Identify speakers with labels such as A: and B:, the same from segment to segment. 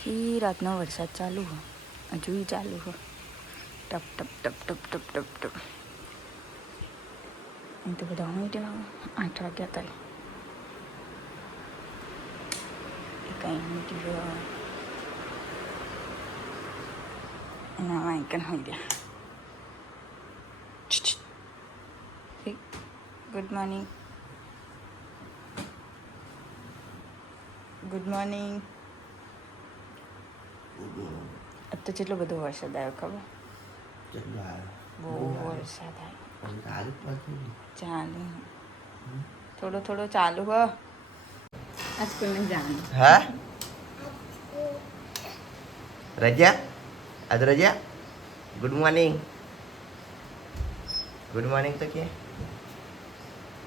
A: આખી રાતનો વરસાદ ચાલુ હો. હજુ ચાલુ હોય ટપ ટપ ટપ ટપ ટપ ટપ ટપ. એમ તો બધા મીટિંગ આઠ વાગ્યા હતા કંઈ ગયો એના વાંકન હોઈ ગયા. Good morning. ગુડ મોર્નિંગ આજ તો કેટલો બધો વરસાદ આવ્યો ખબર? બહુ વરસાદ આવ્યો. ચાલુ થોડો થોડો ચાલુ હો. આ સ્કૂલને જવાનું
B: હા? રજા? આજ રજા? ગુડ મોર્નિંગ ગુડ મોર્નિંગ તો કે?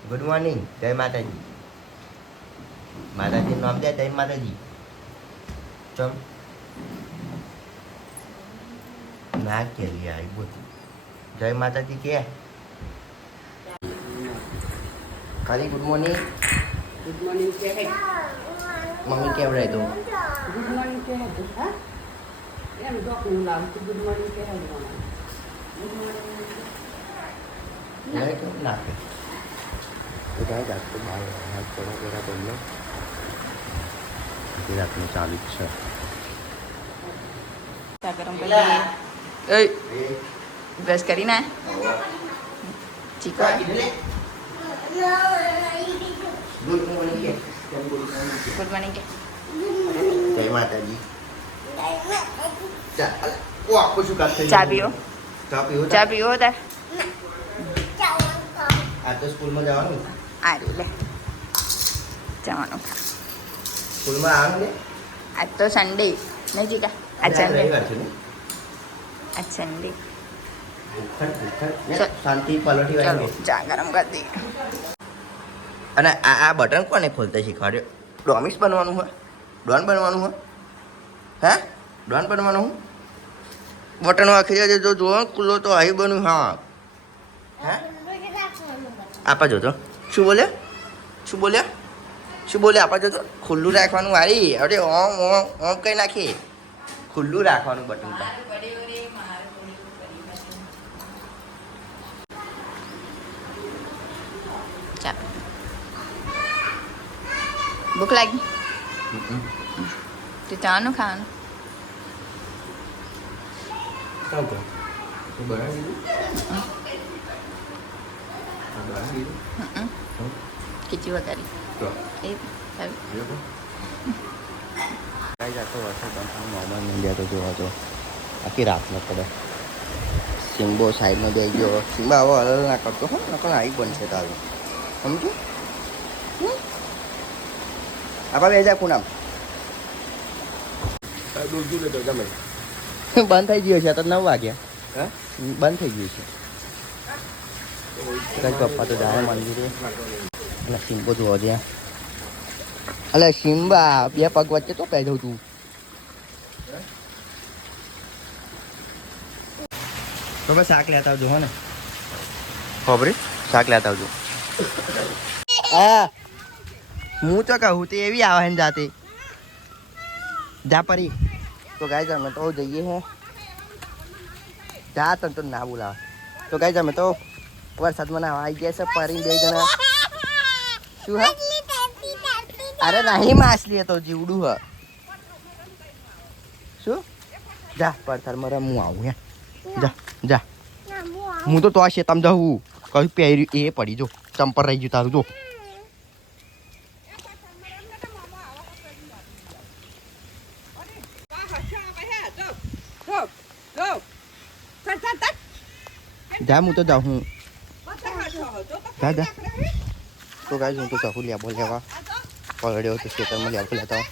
B: ગુડ મોર્નિંગ જય માતાજી. માતાજી નામ દે જય માતાજી. ચમ? ના કે લે આઈ બોલ જય માતાજી કે? ખાલી ગુડ મોર્નિંગ
C: ગુડ મોર્નિંગ કહે
B: મમ્મી કેવડાય તો?
C: ગુડ મોર્નિંગ તું હા? એમ ગુડ મોર્નિંગ ગુડ મોર્નિંગ
B: તો હાથ રાતનું ચાલુ જ છે.
A: ગરમ કરી બ્રશ કરી ના ચીકો
B: ગુડ મોર્નિંગ કે
A: ગુડ મોર્નિંગ કે
B: જય માતાજી ચા અલા, ઓ આખું શું કાપ થઈ
A: ચા
B: ગયું?
A: પીઓ
B: ચા પીવો
A: ચા પીવો તાર
B: આ તો સ્કૂલમાં જવાનું
A: આ રહ્યું લે જવાનું
B: સ્કૂલમાં આવવાનું ને
A: આજ તો સન્ડે નહીં જીકા આજ
B: આજે
A: સન્ડે ચાલ.
B: શાંતિ પલોઠી વાળી
A: ચા ગરમ કરી દઈએ.
B: અને આ આ બટન કોને ખોલતા શીખવાડ્યો? ડોમિસ બનવાનું હોય? ડોન બનવાનું હોય? હે? ડોન બનવાનું હું બટન વાખી જાય જો જુઓ ખુલ્લો તો આવી બન્યું હા. હે? આપા જોતો શું બોલ્યા? શું બોલ્યા? શું બોલે આપા જોતો ખુલ્લું રાખવાનું વારી. અરે ઓમ ઓમ ઓમ કઈ નાખી ખુલ્લું રાખવાનું બટન
A: ભૂખ લાગી તે ચાનું ખાવાનું ખીચી
B: તો આખી રાતનો પડે સિમ્બો સાઈડમાં જઈ ગયો સિમ્બા હવે અલગ ના કરતો હો નકર આવી બનશે તારું સમજુ આપા બે જા પૂનમ. બંધ થઈ ગયો છે તો નવ વાગ્યા. હા? બંધ થઈ ગયું છે. પપ્પા તો જાય મંદિરે અને સિમ્બો જોવા દે અલે સિમ્બા બે પગ વચ્ચે તો પહેર્યો તું. તો બસ શાક લેતા આવજો હો ને. ખબરે શાક લેતા આવજો. હા. હું તો કહું તે એવી આવે ને જાતે. જા પરી. તો ગાય અમે તો જઈએ હે. જા તને તો ના બોલાવે. તો ગાય અમે તો વરસાદમાં ના આવી ગયા છે પરી બે જણા. શું હે? અરે નહીં માછલી તો જીવડું હ. શું? જા પડથર મારે હું આવું હે. જા જા. હું તો તો આ શેતામ જવું કયું પહેર્યું એ પડી જો. ચંપર રહી ગયું તારું જો. જા હું તો જાઉં હું જા જા તો ગાય હું તો જાઉં લેબો લેવા પલડ્યો તો ખેતરમાં લેબો લેતા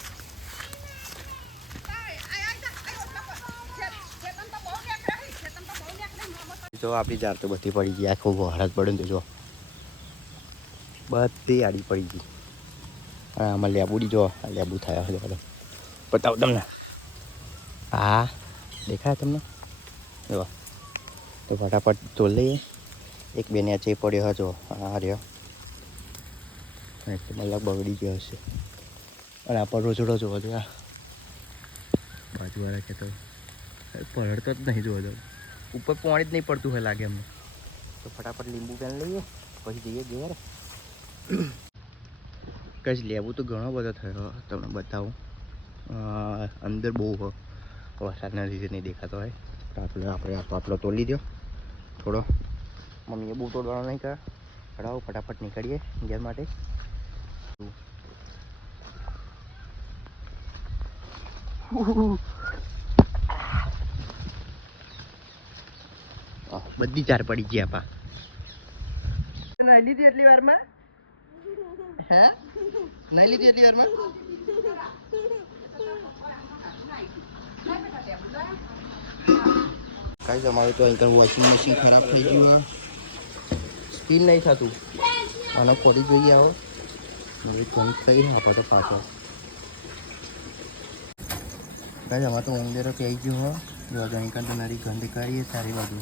B: જો આપણી જાર તો બધી પડી ગઈ આખું વહાડ પડે તો જો. બધી આડી પડી ગઈ. હા આમાં લેબુડી જો લેબુ થયા હોય બતાવું તમને. હા દેખાય તમને? જો. તો ફટાફટ ધોઈ લઈએ. એક બે ને ચે પડ્યો હતો, આ રહ્યો. એક મતલબ બગડી ગયો હશે. અને આ પર રોજડો જોવો જોઈએ. બાજુવાળા કે તો પડતો જ નહીં જોવા દો ઉપર પાણી જ નહીં પડતું હોય લાગે અમને તો ફટાફટ લીંબુ પેન લઈએ, પછી જઈએ ઘેર. કશ લેવું તો ઘણો બધો થયો, તમને બતાવું. અંદર બહુ વરસાદના લીધે નહીં દેખાતો હોય. તો આપણે આપણે આ પાટલો તોલી દો થોડો. મમ્મીએ બહુ તોડવાનો નહીં કર. ચડાવો ફટાફટ નીકળીએ ઘેર માટે. બધી ચાર પડી ગયા પા. નહીં લીધી એટલી વારમાં? હે? નહીં લીધી એટલી વારમાં? કાંઈ તમારું તો અહીં વોશિંગ મશીન ખરાબ થઈ ગયું સ્પીન નહીં થતું. આનો પડી જોઈએ આવો. હવે ચેન્જ કરી આપો તો પાછો. કાંઈ આમાં તો ઉંદેરો કહી ગયો હો જો અહીં તો નારી ગંધ કરીએ સારી બાજુ.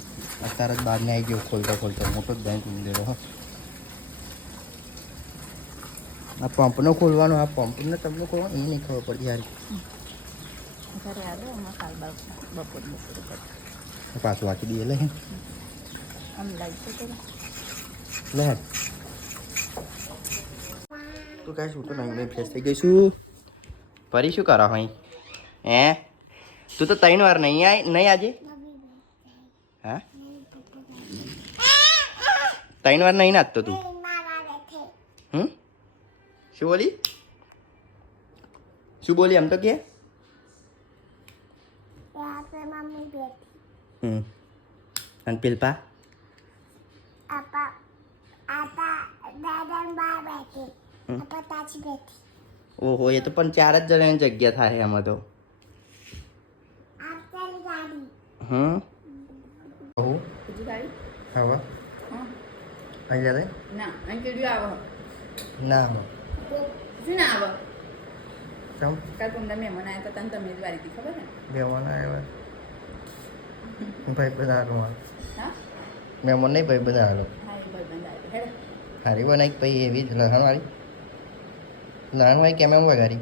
B: અત્યારે જ બહાર ને આવી ગયો, ખોલતો ખોલતો. મોટો જ બેંક ઉંદેરો હો. આ પંપનો ખોલવાનો, આ પંપને તમને ખોલવાનો? એ નહીં ખબર પડતી યાર.
A: બપોર બપોર. પછી
B: વાંચી દઈએ લે
A: આમ તો
B: કાંઈ શું તો નહીં મેં ફ્રેશ થઈ ફરી શું કરો અહીં હે તું તો ત્રણ વાર નહીં આય નહીં આજે હા ત્રણ વાર નહીં નાચતો તું હમ શું બોલી શું બોલી આમ તો કે હમ અને પેલપા ઓહો એ તો પણ ચાર જ જણાની જગ્યા થાય એમાં તો હમ ઓહો
A: બીજી ગાડી
B: હવે
A: હા
B: અહીં જાય
A: ના અહીં કેડ્યું આવો
B: ના આવો
A: શું ના આવો
B: કેમ
A: કાલ તમને મહેમાન આવ્યા હતા તને તમે જ વારી ખબર ને
B: મહેમાન આવ્યા ભાઈ હાલો મેં નહીં ભાઈ
A: હેડે.
B: હારી બનાવી પછી એવી જ લહણવાળી લહણવાળી કેમ એમ વગાડી?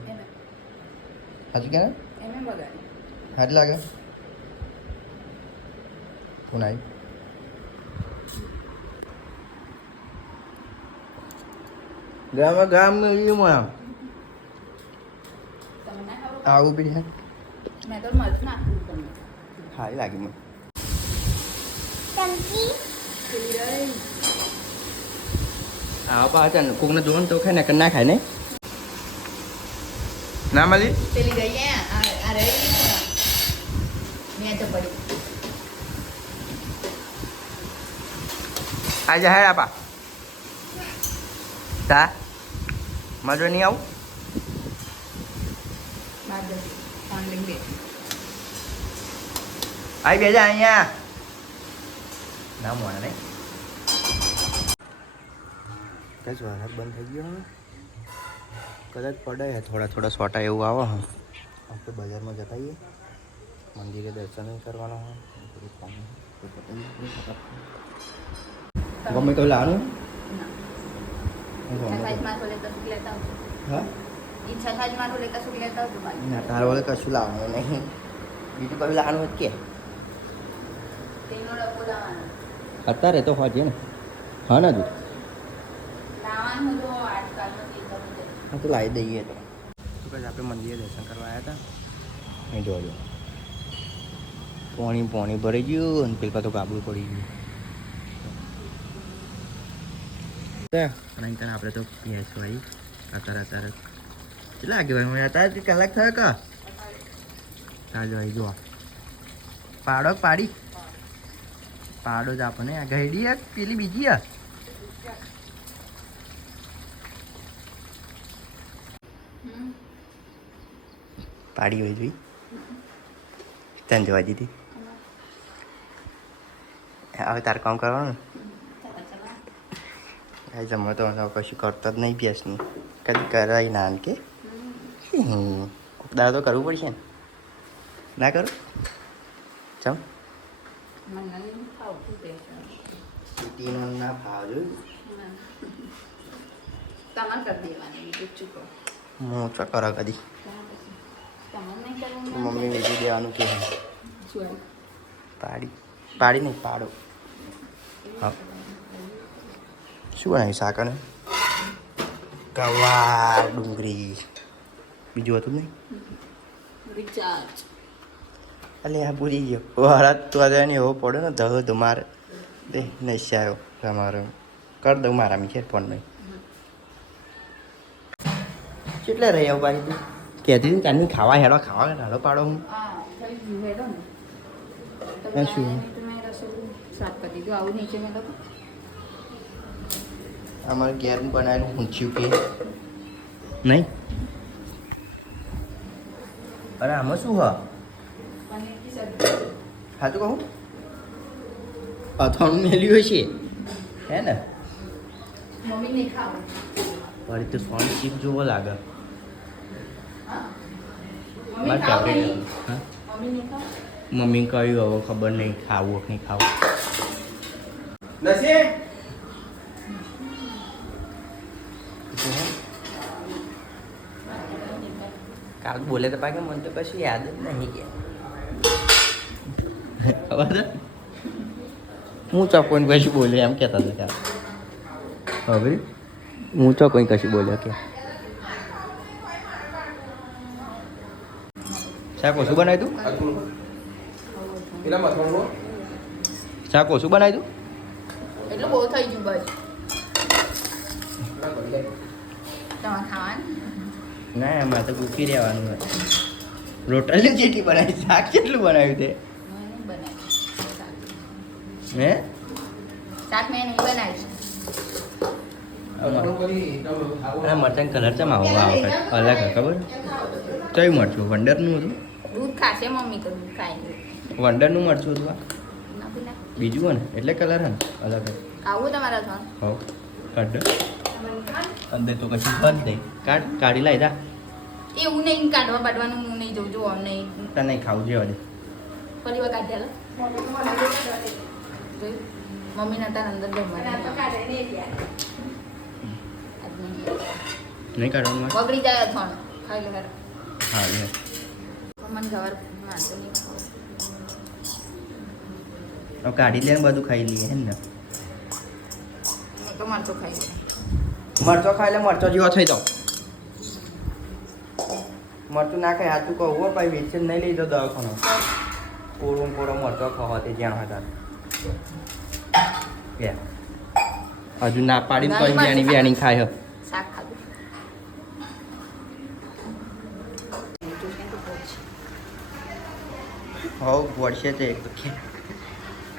B: સાચું કે હારી લાગે. ફોન આવી ગામ
A: ગામમાં
B: આવું બી છે.
A: મેં તો મરચું નાખ્યું તમને.
B: સારી લાગી મને. આવા પાછા કોકને જોવાનું તો ખાય ને કે ના ખાય ને ના મળી
A: પેલી ગઈ આ આ રહી મેં તો પડી
B: આજે હેડ આપા તા મજો નહીં આવું
A: બાર જતી ફોન લઈને બે
B: આવી બેજા અહીંયા ના મોડા નહીં કઈ વરસાદ બંધ થઈ ગયો હવે કદાચ પડે છે થોડા થોડા સોટા એવું આવે હા આપણે બજારમાં જતા આવીએ મંદિરે દર્શન કરવાના હોય બધું કામ હોય. તો પતાવી દઈએ ફટાફટ. ગમે તો લાવવાનું
A: ના
B: હું
A: ઈચ્છા થાય
B: ગમે
A: માં તો લેતા સુખ લેતા આવજો
B: તો. હા
A: ઈચ્છા થાયમાં તો લેતા સુખ લેતા આવજો બાકી
B: ના તારા વડે કશું લાવવાનું નહીં બીજું કયું લાવવાનું હોય કે
A: તેનો ડબ્બો લાવવાનો
B: અત્યારે તો હોજે ને? હા ના દૂધ હા તો લાવી દઈએ તો. તો કદાચ આપણે મંદિરે દર્શન કરવા આવ્યા હતા અહીં જોજો પોણી પોણી ભરી ગયું અને પેલા તો ગાબડું પડી ગયું. અને આપણે તો ભેંસ ભાઈ અત્યારે અત્યારે કેટલા વાગે ભાઈ અત્યારે કલાક થયો કા? ચાલો ભાઈ જો પાડો પાડી. પાડો જ આપણને. આ ઘડી પેલી બીજી આ? પાડી હોય જોઈ. તને જોવા દીધી. હવે તારે કામ કરવાનું? આ જમો તો કશું કરતો જ નહીં બેસની કદી કરાય ના કે. દાદા તો કરવું પડશે ને. ના કરું? ચમ.
A: તે
B: ના ભાવ જોયું
A: તમારે કરી દેવાની બીજું ચૂકો.
B: હું ચકરા કદી મમ્મી વેચી દેવાનું કે પાડી. પાડી નહીં પાડો. હા. શું બનાવ્યું શાક અને? ગવાર ડુંગળી. બીજું હતું નહીં?
A: રિચાર્જ.
B: અલે આ ભૂલી ગયો. વરાત તો આજે એવો પડ્યો ને ધો ધુમાર દે નહીં આવ્યો તમારો. કર દઉં મારા મીઠે ફોન નહીં કેટલા રહી આવું બાકી તું? કહેતી હતી કાલની ખાવા હેડો ખાવા હેડો પાડો હું. શું?
A: મેં
B: અમારે ઘેર બનાવેલું ઊંચ્યું કે. નહીં? અરે આમાં શું હા? સાચું કહું. અથાણું મેલ્યું છે? હે ને?
A: મમ્મી
B: વળી તો સોન ચીપ જોવો લાગે.
A: મમ્મી
B: મારે કહ્યું હવે ખબર નહીં ખાવું નહીં ખાવું. કાલ બોલે તો પાકે મને તો કશું યાદ જ નહીં કે. ખબર છે? હું ચોકોઈને કશું બોલે એમ કહેતા હતા હવે હું કોઈ કશું બોલે કે શાકો શું બનાવ્યું તું? શાકો શું બનાવ્યું તું?
A: એટલું બહુ થઈ ગયું બસ
B: ના એમાં તો ભૂખી રહેવાનું રોટલી જેટલી બનાવી? શાક કેટલું બનાવ્યું તે
A: મેં નહીં બનાવ્યું શાક.
B: હે?
A: શાક મેં નહીં
B: મટન મરચાં કલર ચમ આવો આ વખત અલગ ખબર? કયું મરચું વંડરનું હતું?
A: દૂધ ખાશે મમ્મી તો દૂધ ખાય
B: વંડરનું મરચું હતું આ? બીજું હોય ને એટલે કલર હે ને અલગ
A: આવું તમારા ઘર?
B: હો કાઢ અંદર તો કશું બંધ નહીં કાઢ કાઢી લાવી દા
A: એવું નહીં કાઢવા પાડવાનું હું નહીં જોઉં જોવા નહીં.
B: તને નહીં ખાવું જેવા દે.
A: ફરી વાર કાઢી. જોયું? મમ્મી નટા અંદર
B: નહીં કાઢવાનું?
A: બગડી જાય અથાણ ખાઈ લે
B: હા લે
A: પણ ખબર
B: હવે કાઢી લે બધું ખાઈ લઈએ હે ને
A: તો મારતો ખાઈ લે
B: મરચો ખાઈ લે મરચો જેવો થઈ જાવ મરચું ના ખાય હાથું કહું ભાઈ વેચે નહીં લઈ જાવ દવાખાનો કોરો કોરો મરચો ખાવા તે જ્યાં હતા હજુ ના પાડી તો વ્યાણી વ્યાણી ખાય. હવ વળશે તે.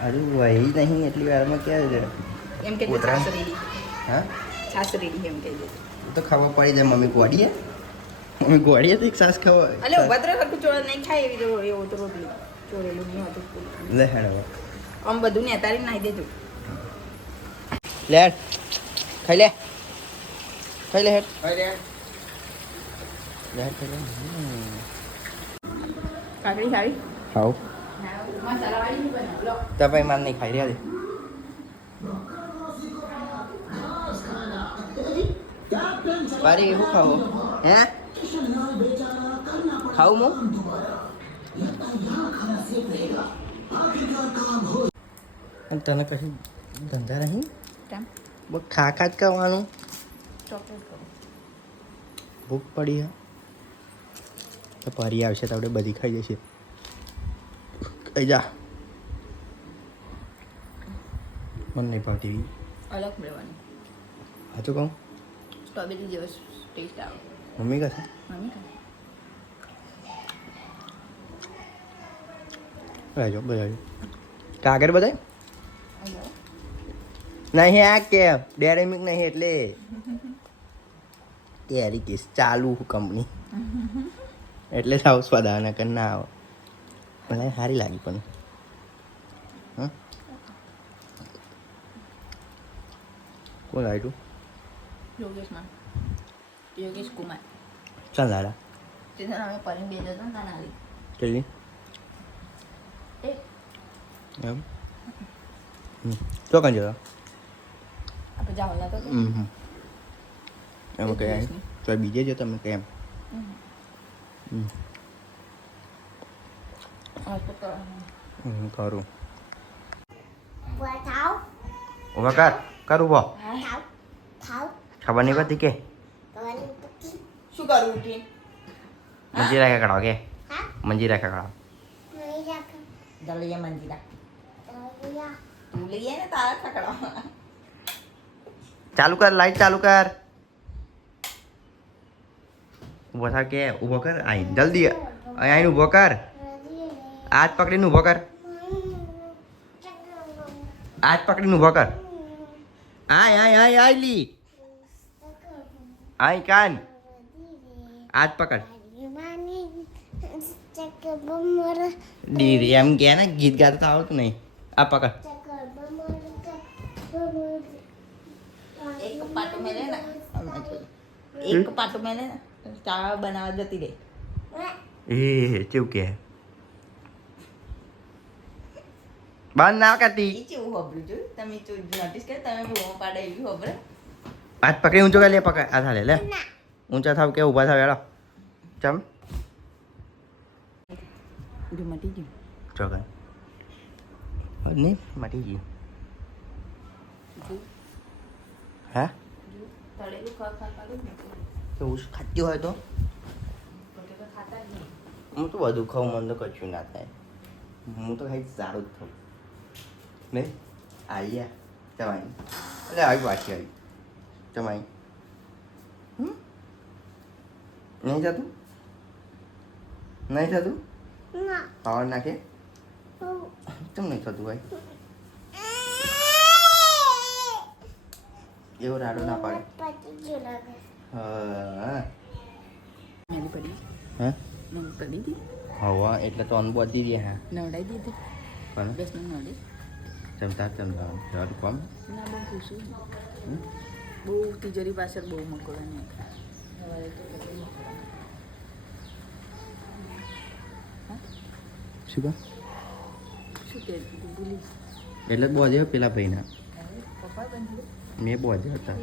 B: હજુ વહી નહીં એટલી વારમાં ક્યાં છે?
A: એમ કે
B: હા?
A: સાસરી એમ કે
B: તો ખબર પડી જાય મમ્મી ગોડીએ મમ્મી ગોડીએ તો એક સાસ ખાવા
A: અલે ઊભા તો હરખું ચોળા નહીં ખાય એવી તો એવું તો રોટલી ચોળેલું નહીં હોતું.
B: લે હેડ. હવે
A: આમ બધું ને તારી નાખી દેજો.
B: લે ખાઈ લે. ખાઈ લે હેડ. લે. લે ખાઈ લે.
A: કાકડી સારી
B: ખાવ?
A: મસાલા વાળી નહીં બનાવ લો
B: તો ભાઈ માર નહીં ખાઈ રહ્યા દે પારી શું ખાવો હે ખાવું હું? અને તને કશું ધંધા નહીં?
A: કેમ?
B: બસ ખા ખા જ કરવાનું
A: ચોકલેટ
B: ભૂખ પડી હા. તો પરી આવશે તો આપણે બધી ખાઈ જશે. ખાઈ જા. મને નહીં ભાવતી.
A: અલગ લેવાની
B: સાચું કહું.
A: સ્ટ્રોબેરી જેવો ટેસ્ટ આવે.
B: મમ્મી કહેશે
A: મમ્મી કહે.
B: રહેજો બધા કાગળ બધાય? નહીં આ કે ડેરી મિલ્ક નહીં એટલે. ડેરી કેસ ચાલુ કંપની એટલે આવું સ્વાદ આવે કે ના આવે. મને સારી લાગી પણ. હં? કોણ આવ્યું
A: યોગેશમાં. યોગેશ કુમાર.
B: ચાલ
A: અમે ને તાના
B: ચલી એમ. ચોકન જતો
A: આપણે જાવલા તો
B: હમ હમ. એમ કહે તો બીજે જો તમે કેમ
A: હમ.
B: હમ. હું કરું ઊભા કર કર
D: tháo
B: ખબર નહીં પડતી કે
A: શું કરું ઉઠી
B: મંજીરા કે
D: hả?
B: મંજીરા કાકડો
D: người ra cơ
A: જલ્દી એ મંજીરા
D: rồi
A: ને તારા
B: ચાલુ કર લાઈટ ચાલુ કર. ઊભો થા કે ઊભો કર. આઈ જલ્દી. અહીં આઈને ઊભો કર.
D: આજ
B: હાથ પકડીને ઊભો કર. હાથ પકડીને ઊભો કર. આય આય આય આય લી. આય કાન. હાથ પકડ. એમ કે ને ગીત ગાતા આવતું આવડતું નહીં. આ પકડ
A: એક પાટું મેલે ને હમણાં જોઈ. એક પાટું મેલે ને ચા બનાવવા જતી રહે
B: એ ચેવું કે બંધ ના કરતી
A: એ કેવું હોબળું જોયું તમે નોટિસ કરી તમે બૂમો પાડે એવી હોબળે
B: હાથ પકડી ઊંચો કર લે પકડ આ થાલે લે ઊંચા થાવ કે ઊભા થાવ હેડો ચમ
A: જો મટી ગયું
B: ચોગન નહીં મટી ગયું હે
A: તળેલું ખા ખા કરું
B: એવું ખાતી હોય તો?
A: પોતે તો ખાતા જ નહીં.
B: હું તો બધું ખાઉં મને તો કશું ના થાય. હું તો ખાઈ સારું જ થાઉં નહીં આવ્યા તમારી એટલે આવી પાછી આવી તમારી હમ? નહીં થતું? નહીં થતું? પાવર નાખે? કેમ નહીં થતું ભાઈ? એવો રાડો ના પાડે. હા.
A: મેલી પડી.
B: હા?
A: મેલી પડી
B: હવા એટલે તો અનબોધી રહી હા.
A: નવડાઈ દીધી.
B: પણ
A: નવડી
B: ચમતા ચમતા જવાનું કોમ?
A: ના બહુ બહુ તિજોરી પાછળ બહુ મકોડા ને
B: શું કે
A: ભૂલી
B: એટલે બોજે પેલા ભાઈના.
A: પપ્પા બંધ
B: મેં બોજે હતા.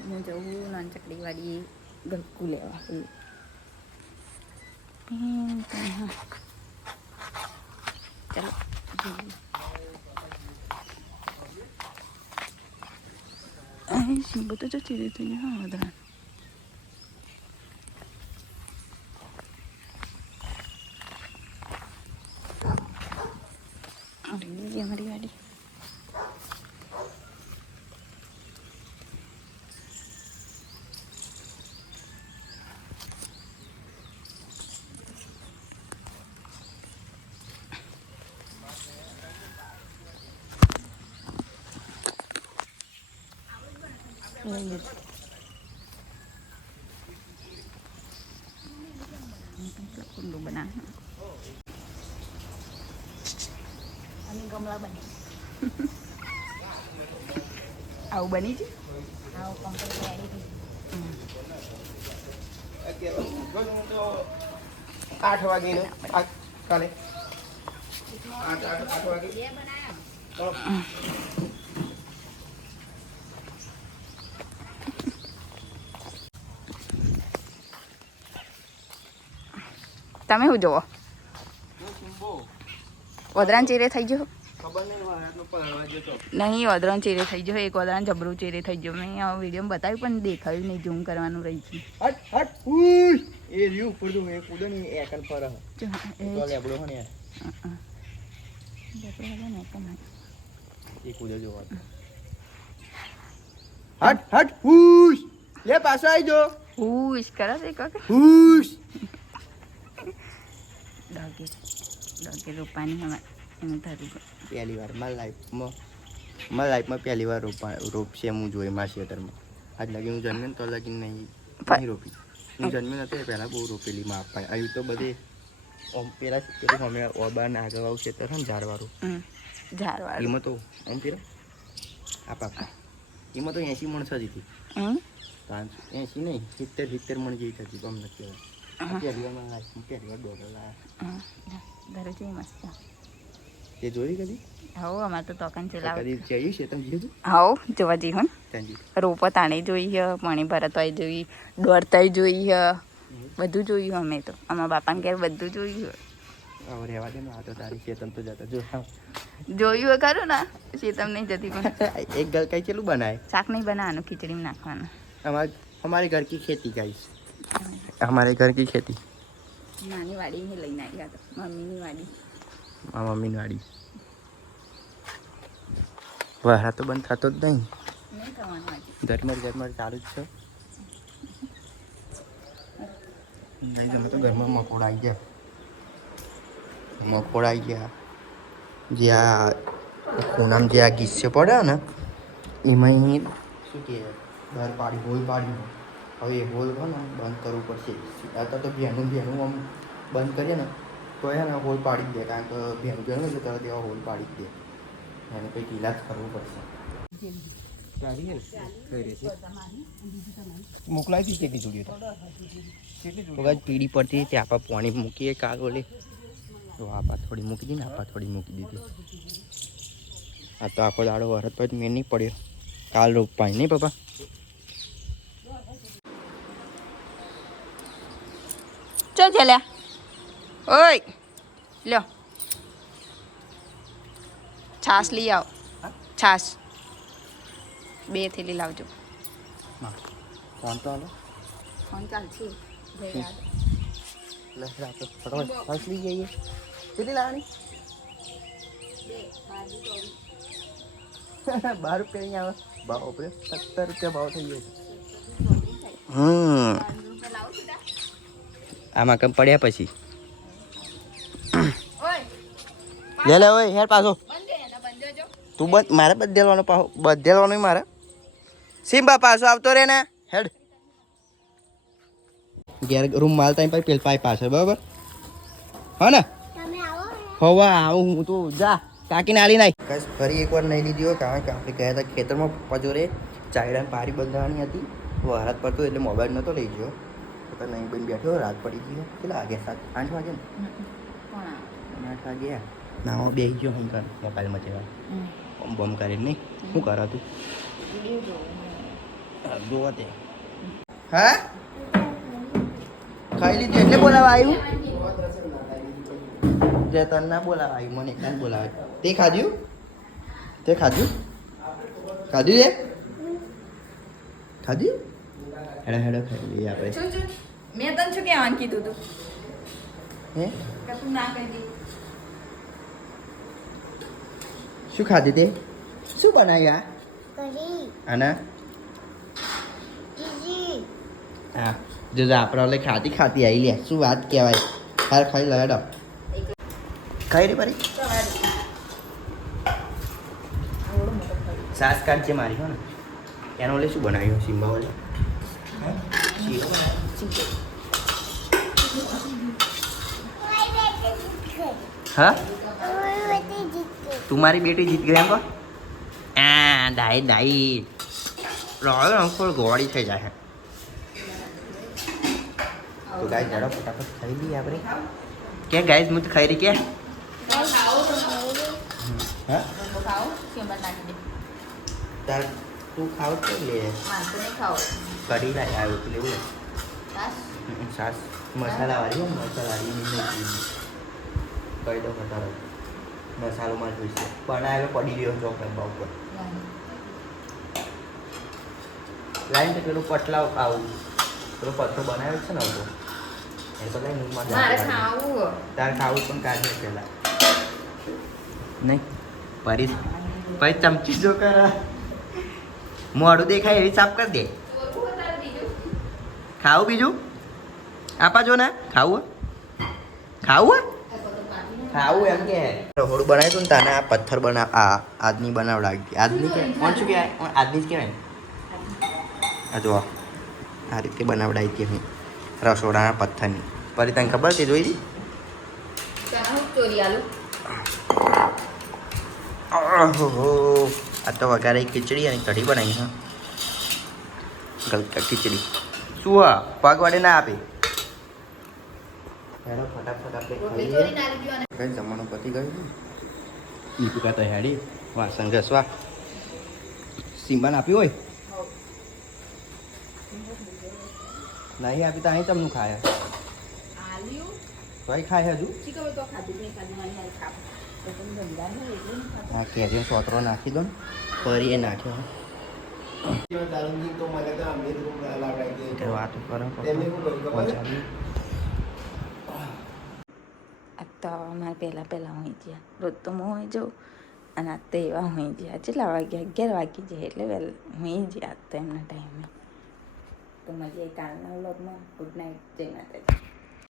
A: હું જવું નાનચકડી વાળી ગલકુ લેવા. ચાલો અહીં તો જતી રહી થઈ હા, વધારે અમારી વાડી લઈ જજો કુંડું બનાવ અને ગમલા બની આવું બની છે આવું કમ્પ્લીટ રેડી
B: આઠ વાગે કાલે આઠ વાગે
A: તમે શું જોવો વદરાન ચેરે થઈ ગયો.
B: નહીં
A: વદરાન ચીરે થઈ ગયો એક વદરાન જબરું ચેરે થઈ ગયો. મેં આ વીડિયો બતાવ્યું પણ દેખાયું નહીં ઝૂમ કરવાનું રહી છે
B: હટ હટ ઉઈ! એ રહ્યું ઉપર જો એ કૂદો એ એકન પર તો લેબડો હો યાર.
A: જબરું હતું ને
B: એ કૂદો જોવા હટ હટ હુશ લે પાછો આવી જો.
A: હુશ કરો છે કોક.
B: હુશ
A: ડોગે. ડોગે રોપાની એનું થતું
B: પહેલી વાર મારા લાઈફમાં મારા લાઈફમાં પહેલી વાર રોપા રોપશે હું જોઈ મારા શેટરમાં આજ લગી હું જન્મે તો લગી નહીં નહીં રોપી. હું જન્મ નતો એ પહેલાં બહુ રોપેલી માં પાય આવ્યું તો બધે ઓમ પેલા પેલું અમે ઓબાન આગળ આવું છે તો ને ઝાડવાળું.
A: ઝાડવાળું.
B: એમાં તો આમ પેલા આપા એમાં તો એંસી મણ થતી હતી એંસી નહીં સિત્તેર સિત્તેર મણ જેવી થતી ગમ નથી
A: જોઈ
B: કદી
A: રોપો તાણે જોઈ પાણી ભરતવાય જોઈ દોડતાય જોઈ હે બધું જોયું અમે તો અમારા બાપાને ઘેર બધું જોયું
B: હવે રહેવા તારી ચેતન તો જતા
A: જોયું ખરું ને ચેતન નહીં જતી પણ
B: એક ઘર કઈ ચેલું બનાય
A: શાક નહીં બનાવવાનું ખીચડી નાખવાનું
B: અમારે અમારી ઘર કી ખેતી ગાઈશ हमारे घर की खेती
A: નાની વાડી મેં લઈને આવ્યા હતા મમ્મીની વાડી
B: આ મમ્મીની વાડી વરસાદ તો બંધ થતો જ નહીં
A: નહીં થવાનું આજે
B: ઝરમર ઝરમર ચાલુ જ છે નહીં તમે તો ઘરમાં મકોડા આવી ગયા મકોડા આવી ગયા જે આ ખૂણામાં જે આ ગીસ્સે પડે ને એમાં અહીં શું કહે બહાર પાડી હોલ પાડ્યું હવે એ હોલ છે ને બંધ કરવું પડશે. અત્યારે તો ભેનું ભેનું આમ બંધ કરીએ ને તો એ ને હોલ પાડી જ દે. કારણ કે ભેનું ભેનું એટલે તરત એવા હોલ પાડી જ દે. એને કંઈક ઈલાજ કરવો પડશે. મોકલાવી હતી કેટલી જોડી તો? કદાચ પીડી પડતી હતી આપણે પાણી મૂકીએ કાલ ઓલે તો આપા થોડી મૂકી દીધી ને આપા થોડી મૂકી દીધી આ તો આખો દાડો વરત તો મેં નહીં પડ્યો. કાલ રોપાય નહીં પપ્પા?
A: ચો ચલ્યા ઓય લ્યો. છાસ લઈ આવો. છાસ બે થેલી લાવજો.
B: ફોન તો હાલો.
A: ફોન
B: લઈ જઈએ કેટલી લાવવાની? બાર રૂપિયા નહીં આવે. ભાવ આપણે સત્તર રૂપિયા ભાવ થઈ ગયો હમ. આમાં કમ પડ્યા પછી. લે લે ઓય હેર પાછો. તું બંધ મારે બદલવાનો પાછો બદલવાનો મારે. સિમ્બા પાછો આવતો રે ને. હેડ. ઘેર રૂમ માલ ટાઈમ પર પેલ પાઈ પાછળ બરાબર? હા ને?
D: તમે
B: હવા આવું હું તો જા કાકીને આલી નાખ કશ ફરી એકવાર નહીં લીધી હોય કારણ કે આપણે ગયા હતા ખેતરમાં પપ્પા જોડે ચાયડાને પારી બંધાવાની હતી. વરાત પડતો એટલે મોબાઈલ નહોતો લઈ ગયો. તો નહીં. બન બેઠો રાત પડી ગઈ. કેટલા વાગે? સાત આઠ વાગે ને? આઠ વાગે. ના હું બે ગયો હું કર મોબાઈલમાં બમ બમ કરીને નહીં. શું કરો તું? જોવા તે. હા? ખાઈ લીધું? એટલે બોલાવા આવ્યું? જે તને ના બોલાવા આવ્યું. મને એકલા બોલાવે. તે ખાધ્યું તે ખાધ્યું ખાધ્યું એ ખાધ્યું હેડો હેડો ખાઈ લઈએ આપણે.
A: મેં તને શું કહેવાનું કીધું તું?
B: હે?
A: કે તું ના કહી દી.
B: શું ખાધી તે? શું બનાવ્યું
D: કરી
B: આના હા. જો જો આપણે ઓલે ખાતી ખાતી આવી લે. શું વાત કહેવાય? હાર ખાઈ લડો ખાઈ રે પરી. સાસ કાઢ છે મારી હો ને. એનો ઓલે શું બનાવ્યું? સિમ્બા ઓલે હા? તું મારી બેટી જીત ગઈ એમ કહો આ ડાઈ ડાઈ રોયો અંકોર ગોળી થઈ જાય તો ગાય જડો ફટાફટ ખાઈ લઈએ આપણે કે ગાઈસ હું તો ખાઈ રહી કે હા
A: ખાઓ કેમ નાખી દે
B: તાર તું ખાવ તો લે
A: મારે તો નહીં ખાઓ
B: કઢી લાય આવ્યું તું લેવું સાસ. મસાલા વાળી હો મસાલા વાળી કહી દો ખટારો મસાલો માં જોઈશે. બનાવેલો પડી રહ્યો ચોક ડબ્બા ઉપર. લાઈન તો પેલું પટલાવ ખાવું. પેલો પતરો બનાવ્યો છે ને તો એ તો લઈને મારે
A: ખાવું
B: તાર ખાવું પણ કાઢે પેલા. નહીં. પરી પછી ચમચી જો કરા મોડું દેખાય એવી સાફ કરી દે. ખાવું બીજું? આપા જો ને ખાવું હે? ખાવું હે? ખાવું એમ કે. રહોડું બનાવ્યું હતું ને તાને આ પથ્થર બનાવ આ આજની આજની કોણ શું કહેવાય? આજની જ કહેવાય આ જો આ રીતે બનાવડાવી હતી અમે રસોડાના પથ્થરની. ફરી તને ખબર છે, જોઈ?
A: હું
B: આ તો વઘારે ખીચડી અને કઢી બનાવી, હા. ગલકા ખીચડી. શું હા પગ વાડે ના આપે. હેડો ફટાફટ આપણે
A: ના
B: કઈ જમવાનું પતી ગયું? છે દીપિકા તો હેડી. વાસણ ઘસવા. સિમ્બાને આપ્યું હોય? નહીં આપી તો અહીં તમનું ખાય. ભાઈ ખાય હજુ? હા કેરીનો સોતરો નાખી દો ને. ફરી એ નાખ્યો.
A: તો અમારે પહેલાં પહેલાં હોઈ ગયા રોજ તો હું હોઈ જાઉં અને આજ તો એવા હોઈ ગયા કેટલા વાગ્યા અગિયાર વાગી જાય એટલે વહેલા હોઈ ગયા આજ તો એમના ટાઈમે તો મજા કાલના વ્લોગમાં ગુડ નાઇટ જય માતાજી.